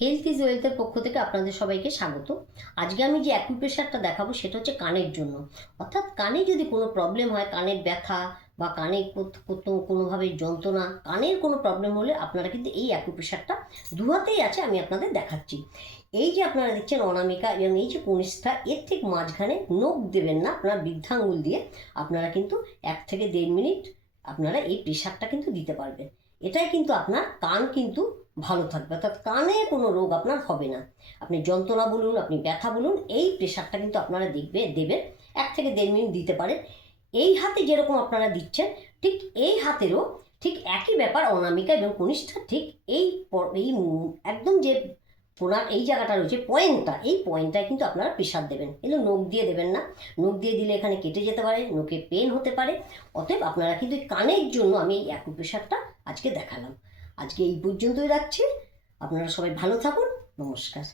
Health is ওয়েলথের পক্ষ থেকে আপনাদের সবাইকে স্বাগত। আজকে আমি যে অ্যাকুপ্রেশারটা দেখাবো সেটা হচ্ছে কানের জন্য। অর্থাৎ কানে যদি কোনো প্রবলেম হয়, কানের ব্যথা বা কানে কোনোভাবে যন্ত্রণা, কানের কোনো প্রবলেম হলে আপনারা কিন্তু এই অ্যাকুপ্রেশারটা দু হাতেই আছে, আমি আপনাদের দেখাচ্ছি। এই যে আপনারা দেখছেন অনামিকা এবং এই যে কনিষ্ঠা, এর ঠিক মাঝখানে নখ দেবেন না, আপনার বৃদ্ধাঙ্গুল দিয়ে আপনারা কিন্তু 1 থেকে 1.5 মিনিট আপনারা এই প্রেশারটা কিন্তু দিতে পারবেন। এটাই কিন্তু আপনার কান কিন্তু ভালো থাকবে, অর্থাৎ কানে কোনো রোগ আপনার হবে না। আপনি যন্ত্রণা বলুন, আপনি ব্যথা বলুন, এই প্রেশারটা কিন্তু আপনারা দেবেন 1 থেকে 1.5 মিনিট দিতে পারেন। এই হাতে যেরকম আপনারা দিচ্ছেন, ঠিক এই হাতেরও ঠিক একই ব্যাপার। অনামিকা এবং কনিষ্ঠা ঠিক এই এই একদম যে ওনার এই জায়গাটা রয়েছে পয়েন্টটা, এই পয়েন্টটায় কিন্তু আপনারা প্রেশার দেবেন, কিন্তু নখ দিয়ে দেবেন না। নখ দিয়ে দিলে এখানে কেটে যেতে পারে, নখে পেন হতে পারে। অতএব আপনারা কিন্তু কানের জন্য আমি এই অ্যাকুপ্রেশারটা আজকে দেখালাম। আজকে এই পর্যন্তই রাখছি। আপনারা সবাই ভালো থাকুন। নমস্কার।